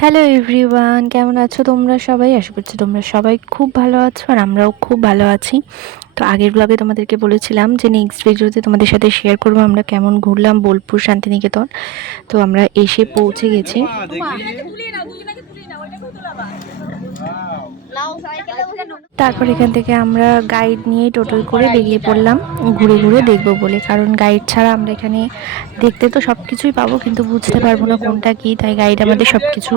Hello everyone, কেমন আছো তোমরা সবাই? আশা করছি তোমরা সবাই খুব ভালো আছো আর আমরাও খুব ভালো আছি। তো আগের ব্লগে তোমাদেরকে বলেছিলাম যে নেক্সট ভিডিওতে তোমাদের সাথে শেয়ার করবো আমরা কেমন ঘুরলাম বোলপুর শান্তিনিকেতন। তো আমরা এসে পৌঁছে গেছি। তারপর এখান থেকে আমরা গাইড নিয়ে টোটো করে বেরিয়ে পড়লাম ঘুরে ঘুরে দেখবো বলে, কারণ গাইড ছাড়া আমরা এখানে দেখতে তো সব কিছুই পাবো কিন্তু বুঝতে পারবো না কোনটা কি, তাই গাইড আমাদের সব কিছু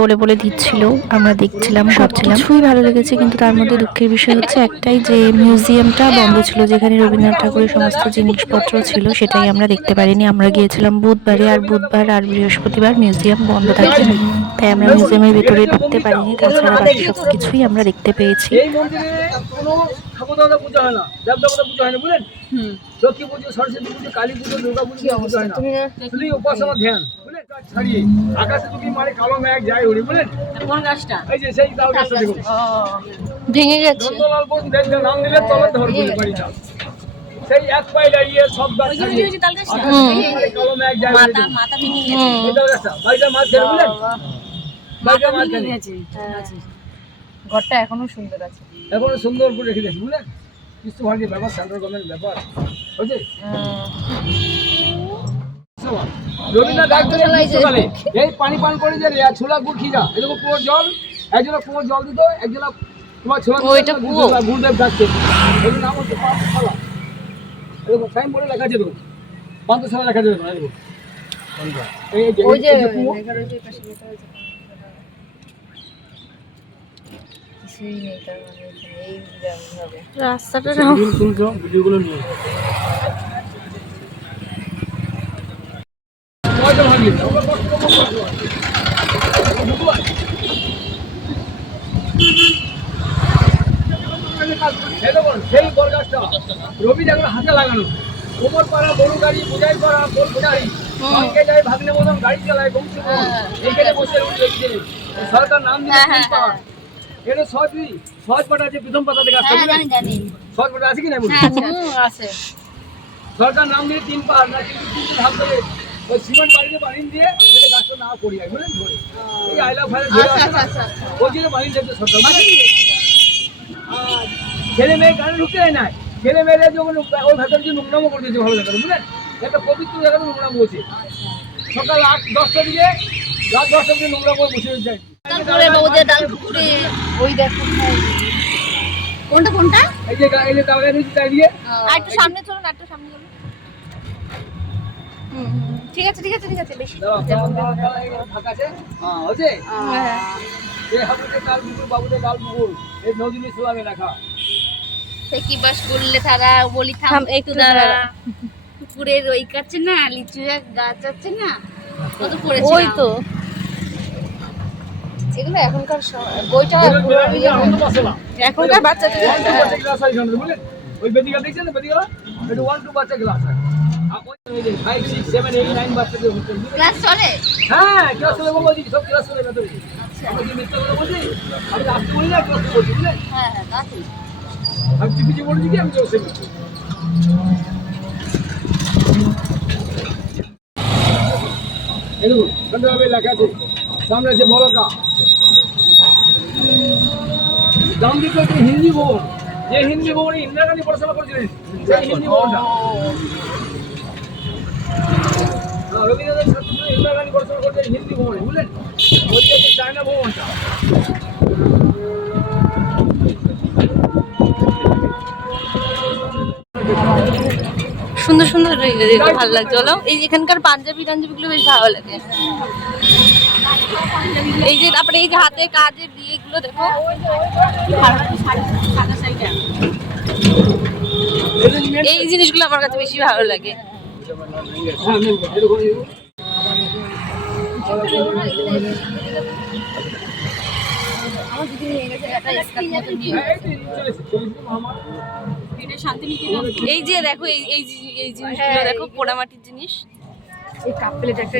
বলে বলে দিচ্ছিল, আমরা দেখছিলাম সব কিছুই ভালো লেগেছে। কিন্তু তার মধ্যে দুঃখের বিষয় হচ্ছে একটাই, যে মিউজিয়ামটা বন্ধ ছিল, যেখানে রবীন্দ্রনাথ ঠাকুরের সমস্ত জিনিসপত্র ছিল সেটাই আমরা দেখতে পারিনি। আমরা গিয়েছিলাম বুধবারে, আর বুধবার আর বৃহস্পতিবার মিউজিয়াম বন্ধ থাকে, তাই আমরা মিউজিয়ামের ভেতরে ঢুকতে পারিনি। তাছাড়া বাকি সব কিছুই আমরা দেখতে পেয়েছি। এই মন্দিরে কোনো ঠাকুর দেবতা পূজা হয় না, দেব দেবতা পূজা হয় না, বুঝলেন? লক্ষ্মী পুজো, সরস্বতী পুজো, কালী পুজো, দুর্গা পুজো পূজা হয় না, শুধু উপাসনা ধ্যান, বুঝলেন? ছাড়িয়ে আকাশে তুমি মারে কালো মেঘ যায় উড়ি, বুঝলেন? কোন গাছটা? এই যে সেই তাল গাছটা দেখুন, ভেঙে গেছে। নন্দলাল বোন দেখলে নাম নিলে তলে ধরবে বাড়িটা, সেই এক পায়ে দাঁড়িয়ে সব গাছ ছাড়িয়ে কালো মেঘ যায় উড়ি, মাথা ভেঙে গেছে এই তাল গাছটা, বাড়িটা মাছ ধরে, বুঝলেন? বাড়িটা মাছ ভেঙে গেছে। ঘরটা এখনো সুন্দর আছে, এখনো সুন্দর করে রেখে দিয়েছি, বুঝলেন? কিছু ভাগ্যের ব্যাপার, সেন্ট্রাল গভর্নমেন্ট ব্যাপার বুঝলি? রবীন্দ্রনাথ ডাক্তার গ্রীষ্মকালে এই পানি পান করে যে ছোলা গুড় খিজা, এরকম কুয়োর জল, একজনের কুয়োর জল দিত, একজনের তোমার ছোলা গুরুদেব ডাকছে, এর নাম হচ্ছে পান্থশালা। এরকম সাইন বোর্ডে লেখা আছে, দেখুন পান্থশালা লেখা যাবে, ওই যে রাস্তাটা ভিডিওগুলো নিয়ে সেই বরগাছটা রবি ঠাকুর হাতে লাগানো, কোমর পাড়া গরু গাড়ি, বোঝাই করা বোল বোঝাই, ভাগ্যে যায় ভাগ্নে মতন গাড়ি চালায় বংশ, এইখানে বসে সরকার নাম দিয়েছে পাহাড়। এটা সহজ পাতা আছে, প্রথম পাতা থেকে আসছে, সহজ পাতা আছে কি না? আছে। সরকার নাম দিয়ে 3 পাহাড় না, কিন্তু 3 ধাপ করে ওই সিমেন্ট বাড়িতে বানিয়ে দিয়ে সেটা গাছটা না পড়ি যায়, বুঝলেন? ধরে এই আইলা ফাইলা ধরে আসে না, ওই জন্য বানিয়ে দিয়েছে সরকার। আর ছেলে মেয়ে গানে ঢুকতে যায় না, ছেলে মেয়েরা যখন ওই ভেতরে যে নোংরামো করে দিয়েছে, ভালো জায়গা, বুঝলেন? একটা পবিত্র জায়গা নোংরামো হচ্ছে, সকাল 8-10টা দিকে রাত 10টা দিকে নোংরামো বসে যায়। ওই দেখো কোনটা কোনটা, এই যে তালগাছ নিচে চাইলে আর একটু সামনে চলুন, একটু সামনে চলুন। ঠিক আছে ঠিক আছে ঠিক আছে, বেশি ফাঁকা আছে, হ্যাঁ হচ্ছে এই হাবুতে কাল মুকুর বাবুতে কাল মুকুর, এই নজরুল ইসলামে লেখা। সে কি বাস করলে তারা বলি থাম একটু দাঁড়া, পুকুরের ওই কাছে না লিচু গাছ আছে না, কত পড়েছে ওই তো এগুলো এখনকার বইটা এখনকার বাচ্চাদের ক্লাস হয় জানেন, বুঝলেন? ওই বেদিকা দেখছেন না, বেদিকা এটা 1-2 বাচ্চা ক্লাস হয়, আর ওই 5, 6, 7, 8, 9 বাচ্চাদের হচ্ছে, ক্লাস চলে। হ্যাঁ ক্লাস চলে বলছি, সব ক্লাস চলে ভেতরে। আমরা কি মিথ্যা কথা বলছি? আমি আসতে বলি না, ক্লাস বলছি, বুঝলেন? হ্যাঁ হ্যাঁ তা ঠিক। আমি চিপি বলছি কি আমি জোসে বলছি। এই দেখুন সুন্দরভাবে লেখা আছে, সামনে আছে বড়কা, ডান দিকে হচ্ছে হিন্দি ভবন, যে হিন্দি ভবনে ইন্দিরা গান্ধী পড়াশোনা করেছিলেন, সেই হিন্দি ভবনটা। রবীন্দ্রনাথ ছাত্র ইন্দিরা গান্ধী পড়াশোনা করেছেন হিন্দি ভবনে, বুঝলেন? ওই হচ্ছে চায়না ভবনটা। সুন্দর সুন্দর ভালো লাগছে, বলো? এই এখানকার পাঞ্জাবি গুলো বেশ ভালো লাগে। এই যে তারপরে এই যে হাতে কাজের দিয়ে গুলো দেখো, এই জিনিসগুলো আমার কাছে বেশি ভালো লাগে। এই যে দেখো এই জিনিসগুলো দেখো, পোড়ামাটির জিনিস, এই কাপ প্লেট একটা,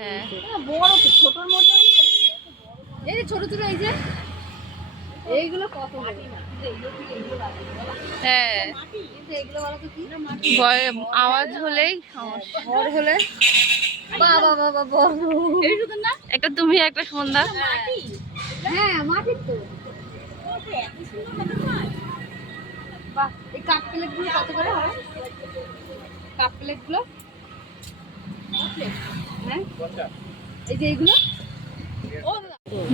হ্যাঁ বড় ছোটর মতো, এই যে ছোট ছোট, এই যে এইগুলো কত, হ্যাঁ আওয়াজ হলেই সমস্যা, হলে বাবা বাবা বাবা, এই শুধু না একটা তুমি একটা সন্ধ্যা। হ্যাঁ মাটির তো। বাহ, এই কাপ প্লেট গুলো কত করে হয়? কাপ প্লেট গুলো হ্যাঁ, এই যে এইগুলো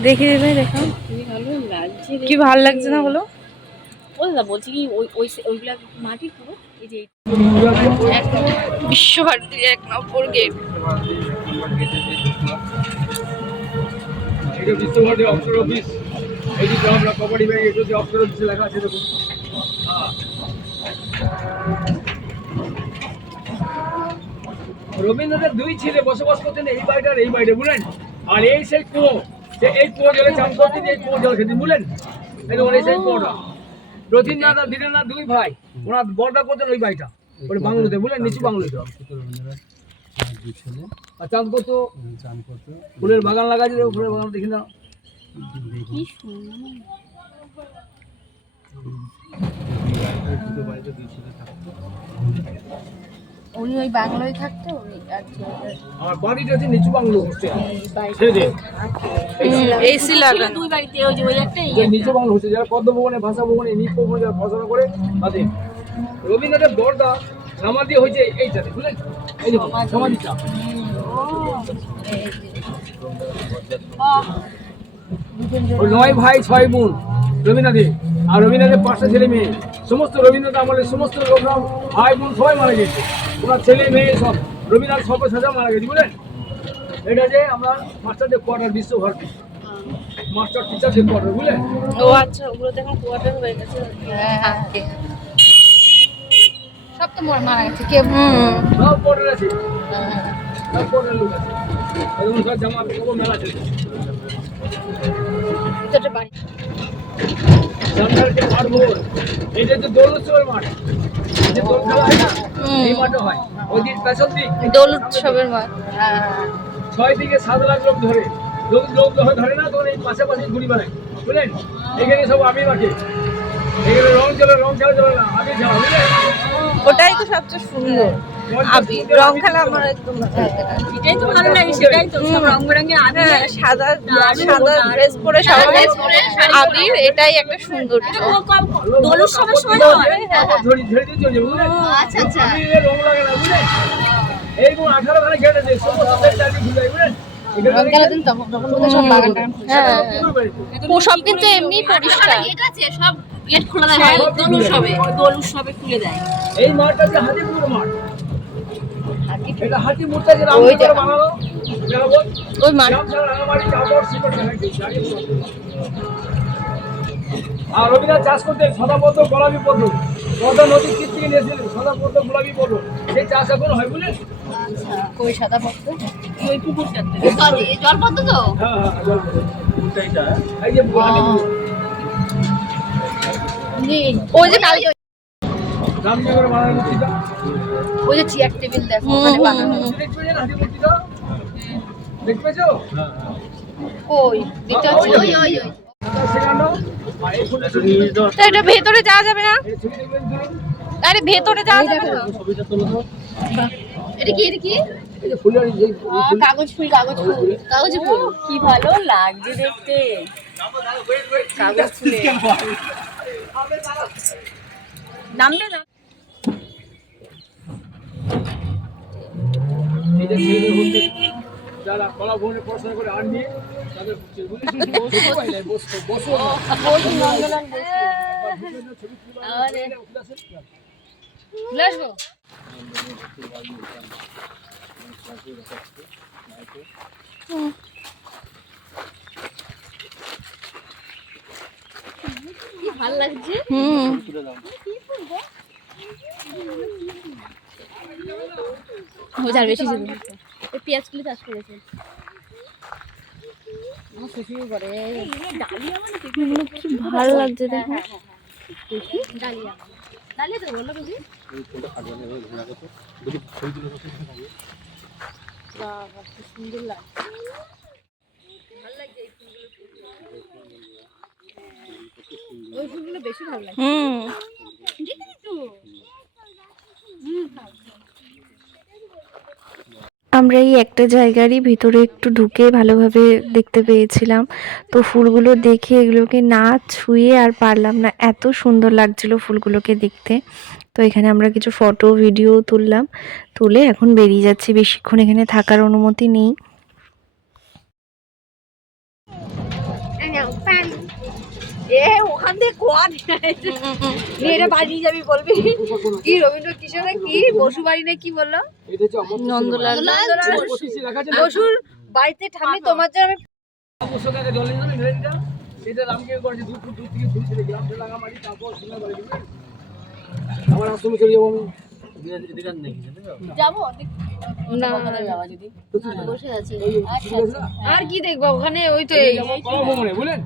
দেখে দেবে, দেখো কি ভালো লাগছে না বলো। বলছি কি ওইগুলা মাটির পুরো এই যে বিশ্বভারতীর 1 নম্বর গেট। এটা বিশ্বভারতী অফিস অফিস। এই যে আমরা কবাডি ব্যাগ এটা যে অফিস অফিসে লেখা আছে দেখুন। রবীন্দ্রনাথের 2 ছেলে বসবাস করতেন এই বাড়িটার এই বাড়িটা, বুঝলেন? আর এই সেই কুয়ো, এই কুয়ো জলে চান করতেন, এই কুয়ো জল খেতেন, বুঝলেন? এই দেখুন এই সেই কুয়োটা। রথীন্দ্রনাথ আর ধীরেন্দ্রনাথ 2 ভাই, ওনার বড়টা করতেন ওই বাড়িটা, ওই বাংলোতে, বুঝলেন? নিচু বাংলোতে। আর চাঁদ করতো, ফুলের বাগান লাগাচ্ছে, ফুলের বাগান দেখি না। কি সুন্দর। উনি ওই বাংলায় থাকতো আমার বাড়িটা হচ্ছে নিচু বাংলো হোস্টেল। এসি লাগানো। 2 বাড়িতে ওই যে ওই একটাই নিচু বাংলো হোস্টেল, যারা পদ্মভবনে, ভাষা ভবনে, নিত্য ভবনে যারা পড়াশোনা করে তাদের। রবীন্দ্রনাথের দরটা সমাধি হয়েছে এইটাতে, বুঝলেন? এই দেখুন সমাধিটা। ওই 9 ভাই 6 বোন রবীন্দ্রনাথের, আর রবীন্দ্রনাথের 5টা ছেলে মেয়ে। সমস্ত রবীন্দ্রনাথ আমলের সমস্ত লোকরা ভাই বোন সবাই মারা গেছে, ওনার ছেলে মেয়ে সব। রবীন্দ্রনাথ সব সাজা মারা গেছে, বুঝলেন? এটা যে আমরা মাস্টারদের কোয়ার্টার, বিশ্বভারতী মাস্টার টিচারদের কোয়ার্টার, বুঝলেন? ও আচ্ছা, ওগুলো তো এখন কোয়ার্টার হয়ে গেছে। হ্যাঁ সব তো মারা গেছে কে সব কোয়ার্টার আছে, সব কোয়ার্টার লোক আছে। এবং সব জামা কাপড় মেলা আছে। ভিতরে বাড়ি জামদারকে মাঠ ভবন, এটা তো দোল উৎসবের মাঠ, এই যে দোল খেলা হয় না, এই মাঠে হয়। ওই দিন পেছন দিক দোল উৎসবের মাঠ। 6 থেকে 7 লাখ লোক ধরে, লোক ধরে না, তখন এই পাশাপাশি ঘুরি বেড়ায়, বুঝলেন? এখানে সব আবির মাঠে, এখানে রং খেলা চলে না, আবির খেলা, বুঝলেন? ওটাই তো সবচেয়ে সুন্দর। আবির রং খেলা আমার একদম ভালো লাগে না। এটাই তো ভালো লাগে, সেটাই তো সব রং বেরঙের আবির হ্যাঁ, সাদা সাদা ড্রেস পরে সবাই আবির, এটাই একটা সৌন্দর্য। দোল উৎসবের সময় হয়। ঝড়ি ঝেড়ে দিয়ে চলে, বুঝলেন? আচ্ছা আচ্ছা আবিরের রং লাগে না, বুঝলেন? এই 18 খানে খেলে দেয়, সমস্ত দেশ চারদিকে ঘুরে, বুঝলেন? রং খেলা দিন তখন বোধহয় সব বাগান টাগান হ্যাঁ, সব কিন্তু এমনি পরিষ্কার। গেট আছে সব গেট খোলা দেয় দোল উৎসবে খুলে দেয় এই মাঠটা যে হাতিপুর মাঠ, এটা হাতি মূর্তি যে রাম ওই করে বানালো, ওই মাঠ। আর রবীন্দ্রনাথ চাষ করতেন সদাপদ্ম, গোলাপি পদ্ম, পদ্মা নদীর তীর থেকে নিয়েছিলেন সদাপদ্ম, গোলাপি পদ্ম। সেই চাষ এখন হয়, বুঝলেন? কই সাদা পদ্ম ওই পুকুরটাতে জল পদ্ম তো হ্যাঁ হ্যাঁ, এই যে হাতিপুর ওই যে কালকে রামনগরে বানানো মূর্তিটা, ওই যে চেয়ার টেবিল দেখো ওখানে বানানো দেখতে পেয়েছেন হাতি মূর্তিটা? দেখতে পেয়েছো? কই দেখতে পাচ্ছি ওই ওই ওই সেখানে আর এই ফুলটা ছবি তো এটা ভেতরে যাওয়া যাবে না? এই ছবি দেখবেন ধরুন, আরে ভেতরে যাওয়া যাবে না? এটা কি এটা কি এই যে ফুলের এই কাগজ ফুল কাগজ ফুল কি ভালো লাগছে দেখতে কাগজ ফুলে নামবে না এই যে ছেলেদের হচ্ছে যারা কলা ভবনে পড়াশোনা করে আর নিয়ে তাদের বসো বসো চলে আসবো কি ভালো লাগছে হাজার বেশি এই পেঁয়াজগুলো চাষ করেছে আমার শ্বশুর করে ডালিয়া মানে কি ভালো লাগছে দেখো। ডালিয়া ডালিয়া তো বললো বুঝি বাবা কি সুন্দর লাগছে ভালো লাগছে এই ফুলগুলো ওই ফুলগুলো বেশি ভালো লাগে আমরা এই একটা জায়গারই ভিতরে একটু ঢুকে ভালোভাবে দেখতে পেয়েছিলাম। তো ফুলগুলো দেখে এগুলোকে না ছুঁয়ে আর পারলাম না, এত সুন্দর লাগছিল ফুলগুলোকে দেখতে। তো এখানে আমরা কিছু ফটো ভিডিও তুললাম, তুলে এখন বেরিয়ে যাচ্ছি, বেশিক্ষণ এখানে থাকার অনুমতি নেই। ওখান থেকে কোয়া নিয়ে এটা বাড়ি যাবি বলবি কি রবীন্দ্র কিশোরে কি বসু বাড়ি না কি বললো নন্দলাল বসুর বাড়িতে ঠাম্মি তোমার জন্য যাবো আর কি দেখবো ওখানে ওই তো এই বুঝলেন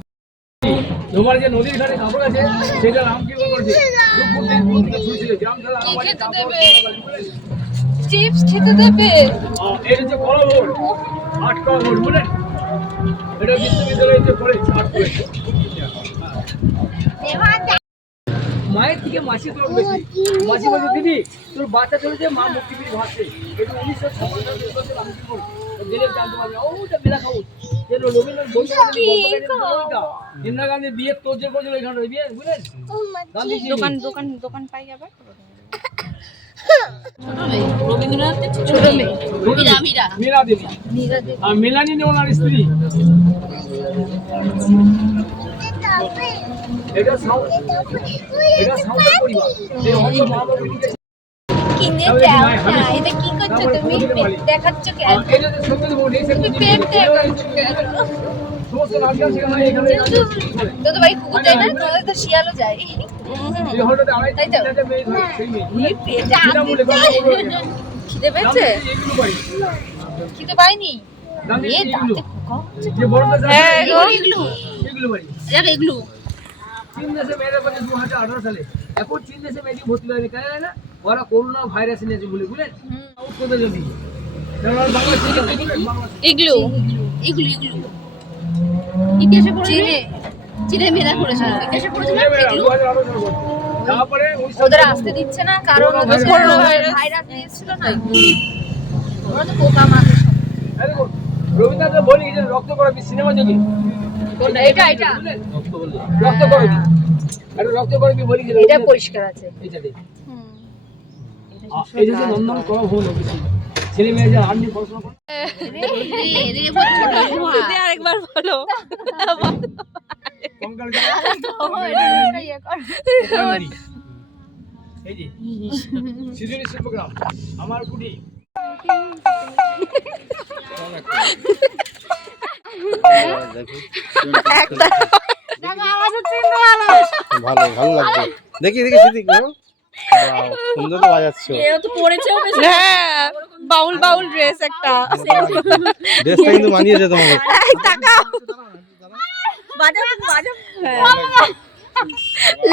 তোমার যে নদীর ঘাটে কাপড় আছে সেটা রাম কি করেছে চিপস খেতে দেবে এর যে কলা ভোট 8 কলা ভোট বুঝলেন এটা বিশ্ববিদ্যালয়ে যে পড়ে 8 করে মায়ের থেকে মাসি তোর বেশি মাসি বলছে দিদি তোর বাচ্চা চলেছে মা মুক্তি পেয়ে ভাসছে এটা 1956 রাম কি বল গেলে জানতে পারবে ওটা বেলা খাবো এর রবীন্দ্রনাথ বলতে ইন্দিরা গান্ধী বিয়ে তোর যে করেছিল এখানে বিয়ে বুঝলেন দোকান দোকান দোকান পাই আবার ছোট মেয়ে মীরা দেবী আর মেলানি ওনার স্ত্রী এটা সাউথের পরিবার এই অন্য মহানগরীতে কিনে দাও না এটা কি করছো তুমি দেখাচ্ছ কেন এটা তো সত্যি বলি তুমি পেট দেখাচ্ছ কেন সমস্ত রাজ্য সেখানে এখানে তো তো ভাই কুকুর যায় না তাহলে তো শিয়ালও যায় এই হলটা আড়াই তাই তো? টাকা মেয়ে ধরে সেই মেয়ে পেটে বিনামূল্যে খিদে পেয়েছে এগুলো পাই খিদে পাইনি দামি এ এগুলো দাঁতে পোকা হচ্ছে যে বড়টা হ্যাঁ গো। এগুলো পাই যাবে এগুলো চীন দেশে মেয়েরা করে 2018 সালে এখন চীন দেশে মেয়েটি ভর্তি হয়নি কেন জানেন না ওরা করোনা ভাইরাস এনেছে বলে বুঝলেন উত্তর যদি বাংলাদেশ ইগলু এগুলো ইতিহাসে পড়েছে চীনে মেলা করেছে ইতিহাসে পড়েছে না এগুলো তারপরে ওদের আসতে দিচ্ছে না কারণ ওদের করোনা ভাইরাস নিয়েছিল না ওরা তো পোকা মারে রবীন্দ্রনাথ বলি যে রক্ত করবি সিনেমা যদি কোনটা এটা এটা রক্ত করবি আরে রক্ত করবি বলি যে এটা পরিষ্কার আছে এইটাই এই যে নন্দন করা হলো ছেলে মেয়ে যা আর্মি পড়াশোনা করে রে ছোট যদি আরেকবার বলো কঙ্কাল এই যে সিজুরি শিল্পগ্রাম আমার কুটি ভালো ভালো লাগছে দেখি দেখি সিদ্দিক সুন্দর তো বাজাচ্ছো হ্যাঁ বাউল বাউল ড্রেস একটা ড্রেসটা কিন্তু মানিয়েছে তোমাকে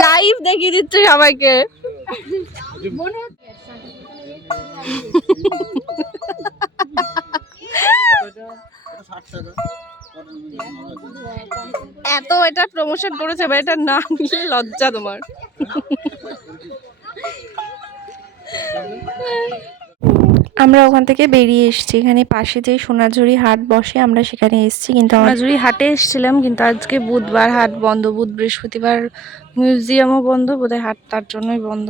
লাইভ দেখিয়ে দিচ্ছে সবাইকে এত এটা প্রমোশন করেছে বা এটা না নিলে লজ্জা তোমার আমরা ওখান থেকে বেরিয়ে এসেছি, এখানে পাশে যে সোনাঝুরি হাট বসে আমরা সেখানে এসেছি, কিন্তু সোনাঝুরি হাটে এসেছিলাম কিন্তু আজকে বুধবার, হাট বন্ধ, বুধ বৃহস্পতিবার মিউজিয়ামও বন্ধ, বোধহয় হাট তার জন্যই বন্ধ।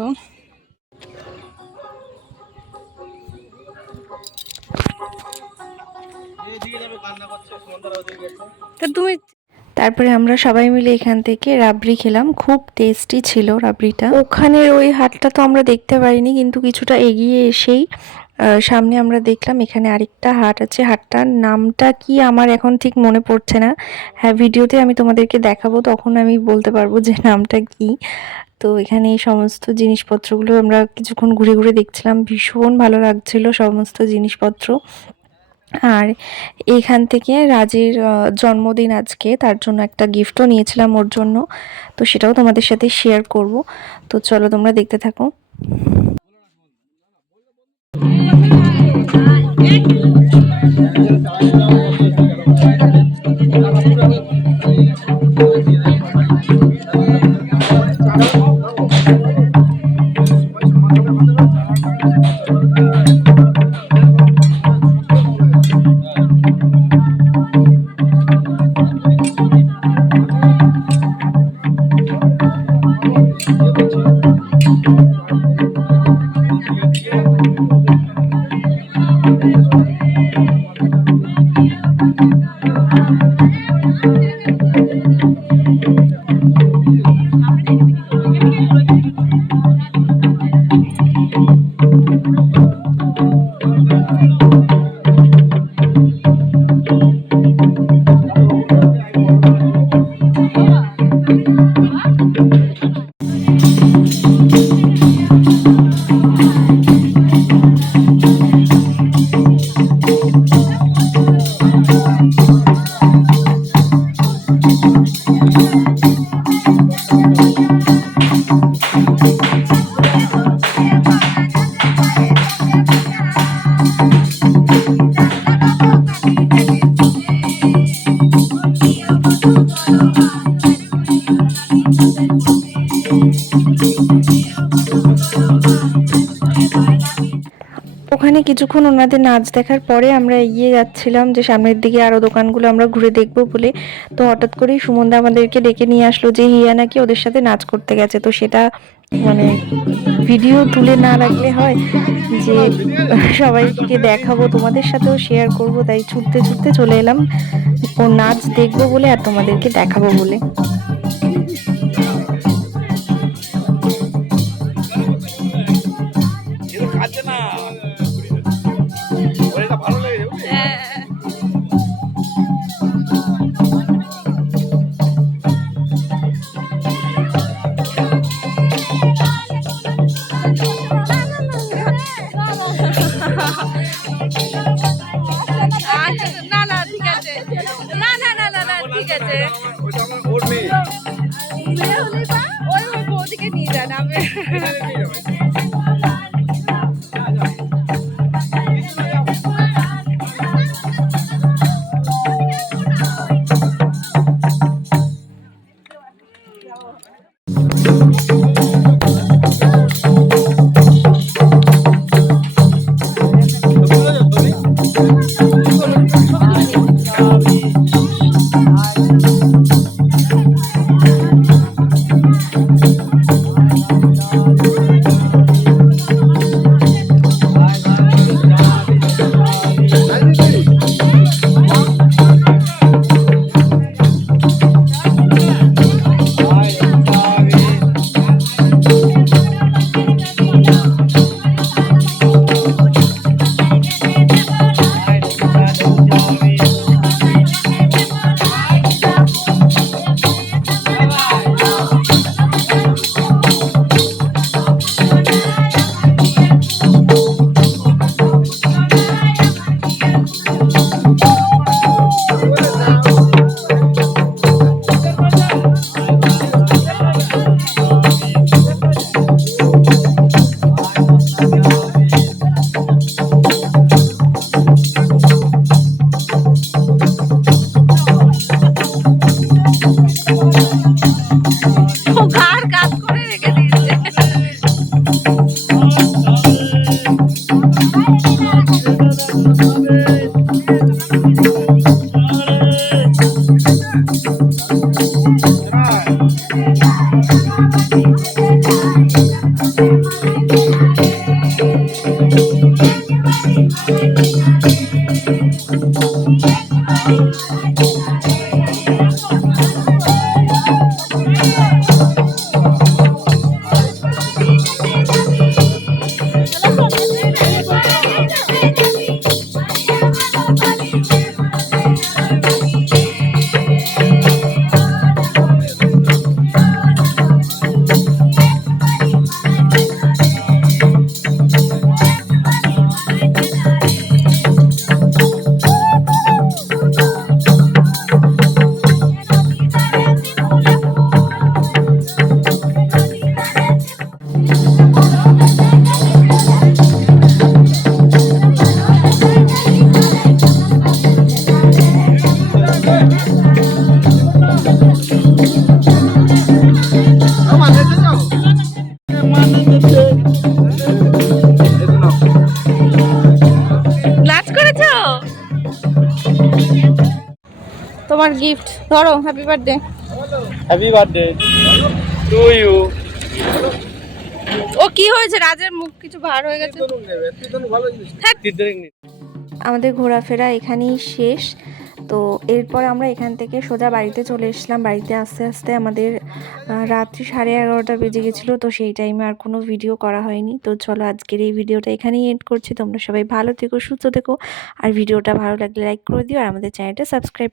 তারপরে আমরা সবাই মিলে এখান থেকে রাবড়ি খেলাম, খুব টেস্টি ছিল রাবড়িটা। ওখানের ওই হাটটা তো আমরা দেখতে পারিনি, কিন্তু কিছুটা এগিয়ে এসেই সামনে আমরা দেখলাম এখানে আরেকটা হাট আছে। হাটটার নামটা কি আমার এখন ঠিক মনে পড়ছে না, হ্যাঁ ভিডিওতে আমি তোমাদেরকে দেখাবো, তখন আমি বলতে পারবো যে নামটা কি। তো এখানে এই সমস্ত জিনিসপত্রগুলো আমরা কিছুক্ষণ ঘুরে ঘুরে দেখছিলাম, ভীষণ ভালো লাগছিল সমস্ত জিনিসপত্র। আর এইখান থেকে রাজের জন্মদিন আজকে, তার জন্য একটা গিফটও নিয়েছিলাম ওর জন্য, তো সেটাও তোমাদের সাথে শেয়ার করব। তো চলো তোমরা দেখতে থাকো। ওখানে কিছুক্ষণ ওনাদের নাচ দেখার পরে আমরা এগিয়ে যাচ্ছিলাম যে সামনের দিকে আরো দোকানগুলো আমরা ঘুরে দেখবো বলে। তো হঠাৎ করেই সুমনদা আমাদেরকে ডেকে নিয়ে আসলো যে হিয়া নাকি ওদের সাথে নাচ করতে গেছে। তো সেটা মানে ভিডিও তুলে না রাখলে হয়, যে সবাইকে দেখাবো, তোমাদের সাথেও শেয়ার করব, তাই ছুটতে ছুটতে চলে এলাম ও নাচ দেখবো বলে আর তোমাদেরকে দেখাবো বলে। না না ঠিক আছে, না না না না না ঠিক আছে, ওই বৌদিকে নিয়ে যান। আমি তোমার গিফট ধরো, happy birthday. Happy birthday to you. ও কি হয়েছে, রাজের মুখ কিছু ভার হয়ে গেছে। আমাদের ঘোরাফেরা এখানেই শেষ। তো এরপর আমরা এখান থেকে সোজা বাড়িতে চলে এসলাম। বাড়িতে আস্তে আস্তে আমাদের রাত্রি 11:30 বেজে গেছিলো। তো সেই টাইমে আর কোনো ভিডিও করা হয়নি। তো চলো আজকের এই ভিডিওটা এখানেই এন্ড করছি। তোমরা সবাই ভালো থেকো, সুস্থ থেকো, আর ভিডিওটা ভালো লাগলে লাইক করে দিও আর আমাদের চ্যানেলটা সাবস্ক্রাইব